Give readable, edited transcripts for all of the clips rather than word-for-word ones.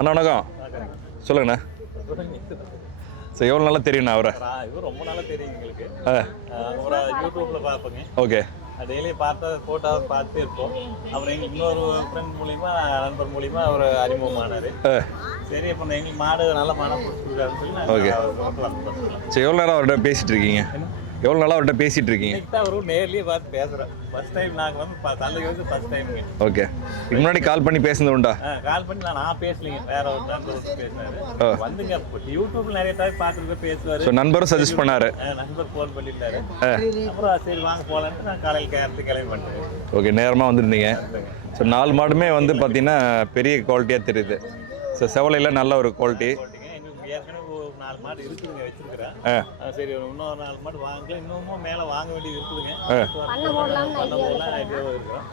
அண்ணா வணக்கம். சொல்லுங்கண்ணா. சரி, எவ்வளோ நாளாக தெரியுண்ணா அவரை? இவர் ரொம்ப நாளாக தெரியும் எங்களுக்கு. ஒரு யூடியூப்ல பார்ப்போங்க. ஓகே. டெய்லி பார்த்தா ஃபோட்டோவை பார்த்துட்டு இருப்போம். அப்புறம் எங்களுக்கு இன்னொரு ஃப்ரெண்ட் மூலிமா, நண்பர் மூலிமா அவர் அறிமுகமானார். சரி, இப்போ எங்களுக்கு மாடு நல்ல மாடாக பிடிச்சிருக்காருன்னு சொல்லி ஓகே. சரி, எவ்வளோ நேரம் அவர்கிட்ட பேசிகிட்டு இருக்கீங்க? எவ்வளோ நாளாக அவர்கிட்ட பேசிகிட்டு இருக்கீங்க? இன்னைக்கு தான் அவரும் நேர்லேயே பார்த்து பேசுகிறேன். ஃபர்ஸ்ட் டைம் நாங்கள் வந்து தந்தைக்கு வந்து ஃபர்ஸ்ட் டைமுங்க. ஓகே. இதுக்கு முன்னாடி கால் பண்ணி பேசுனது உண்டா? கால் பண்ணி நான் பேசலைங்க, வேற ஒரு நண்பர் பேசினாரு. வந்துங்க யூடியூப்ல நிறைய டைம் பார்த்துட்டு பேசுவார். ஸோ நண்பரும் சஜஸ்ட் பண்ணாரு. நண்பர் ஃபோன் பண்ணிட்டாரு. அப்புறம் சரி வாங்க போகலான்ட்டு நான் காலையில் கிளம்பி பண்ணிட்டேன். ஓகே, நேரமாக வந்துருந்தீங்க. ஸோ 4 மாடுமே வந்து பார்த்தீங்கன்னா பெரிய குவாலிட்டியாக தெரியுது. ஸோ செவலையில் நல்ல ஒரு குவாலிட்டி. ஏற்கனவே ஒரு 4 மாடு இருக்குதுங்க, வச்சிருக்கிறேன். சரி, இன்னொரு 4 மாடு வாங்கல, இன்னமும் மேலே வாங்க வேண்டியது இருக்குதுங்க.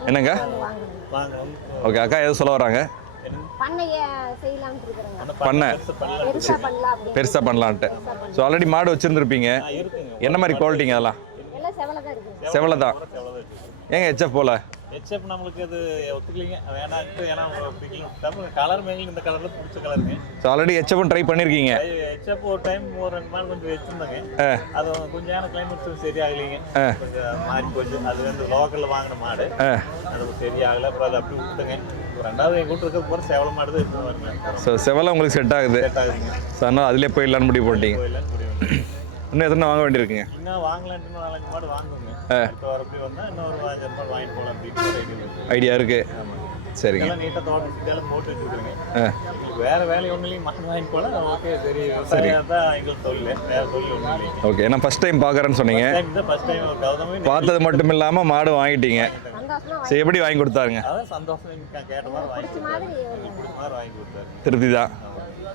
என்னங்க? ஓகே, அக்கா எதுவும் சொல்ல வராங்க? பண்ணை பெருசாக பண்ணலான்ட்டு. ஸோ ஆல்ரெடி மாடு வச்சுருந்துருப்பீங்க. என்ன மாதிரி குவாலிட்டிங்க அதெல்லாம்? செவலை தான். ஏங்க ஹெச்எஃப் போல? ஹெச்எஃப் நம்மளுக்கு அது ஒத்துக்கலைங்க, வேணான்ட்டு. ஏன்னா கலர் மேங்களுக்கு இந்த கலரில் பிடிச்ச கலருங்க. ஸோ ஆல்ரெடி ஹெச்எஃப்பும் ட்ரை பண்ணியிருக்கீங்க? ஹெச்எஃப் ஒரு டைம் ஒரு 2 நாள் கொஞ்சம் வச்சுருந்தாங்க. அது கொஞ்சம் ஏன்னா கிளைமேட் சரியாகலைங்க, கொஞ்சம் மாறி போச்சு. அது வந்து லோக்கலில் வாங்கின மாடு, அது சரியாகலை. அப்புறம் அது அப்படி விட்டுங்க. ரெண்டாவது எங்கள் வீட்டு இருக்க போகிற செவலை மாடு தான் இருக்கும். ஸோ செவலை உங்களுக்கு செட் ஆகுது? செட் ஆகுதுங்க. ஸோ அதனால் அதிலே போயிடலான்னு முடிவு போட்டீங்க. இன்னும் எத்தனை வாங்க வேண்டியிருக்குங்க? இன்னும் வாங்கலான்ட்டு 4-5 மாடு வாங்குவோங்க. இப்போ வரப்படி வந்தால் இன்னும் ஒரு 5 மாடு வாங்கிட்டு போகலாம் அப்படின்னு ஐடியா இருக்கு. சரிங்க. நீட்டாக தோட்டம் சுற்றியாலும் போட்டு வச்சுருக்குறேங்க. வேற வேலை ஒன்றும் இல்லைங்க, மாடு வாங்கிட்டு போகலாம். ஓகே, சரி, விவசாயம் தான் எங்களுக்கு தொழில், வேற தொழில் ஒன்றும் இல்லைங்க. ஓகே, ஏன்னா ஃபர்ஸ்ட் டைம் பார்க்குறேன்னு சொன்னீங்க. ஃபர்ஸ்ட் டைம் கௌதமே பார்த்தது மட்டும் இல்லாமல் மாடு வாங்கிட்டீங்க. சரி, எப்படி வாங்கி கொடுத்தாருங்க? அதான் சந்தோஷம். கேட்ட மாதிரி வாங்கி கொடுத்தாரு. திருப்தி தான்.